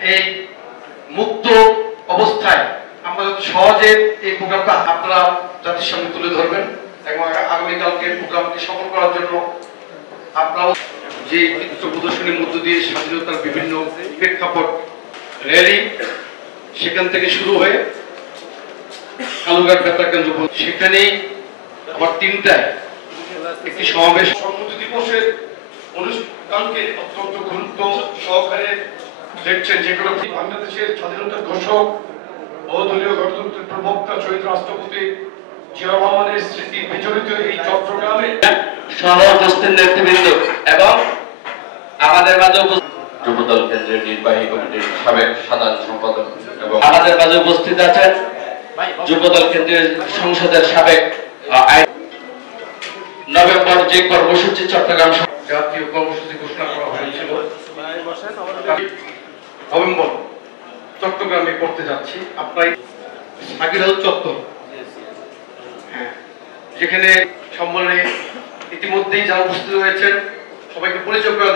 এই মুক্ত অবস্থায় আমরা সহজে এই প্রোগ্রামটা আপনারা জাতির সামনে তুলে ধরবেন এবং আগামীকালকে প্রোগ্রামকে সফল করার জন্য আপনারাও যে চিত্র প্রদর্শনীর মধ্য দিয়ে স্বাধীনতার বিভিন্ন প্রেক্ষাপট র্যালি সেখান থেকে শুরু হয়ে কালুঘাট বেতার কেন্দ্র সেখানেই আবার 3টায় একটি সমাবেশ সংহতি দিবসের অনুষ্ঠানকে অত্যন্ত গুরুত্ব সহকারে দেখছেন, যেগুলো বাংলাদেশের স্বাধীনতার ঘোষক বহুদলীয় গণতন্ত্রের প্রবক্তা শহীদ রাষ্ট্রপতি জিয়া রহমানের স্মৃতি বিজড়িত এই চট্টগ্রামে সহ-উপস্থিত নেতৃবৃন্দ এবং আমাদের মাঝে যুবদল কেন্দ্রের নির্বাহী কমিটির সাবেক সাধারণ সম্পাদক এবং আমাদের মাঝে উপস্থিত আছেন যুবদল কেন্দ্রের সংসদের সাবেক নভেম্বর যে কর্মসূচি চট্টগ্রাম জাতীয় কর্মসূচি ঘোষণা করা হয়েছিল নভেম্বর চট্টগ্রামে করতে যাচ্ছি। আপনার সাকিরাল চত্বর, যেখানে সম্মেলনে ইতিমধ্যেই যারা উপস্থিত হয়েছেন সবাইকে পরিচয় করা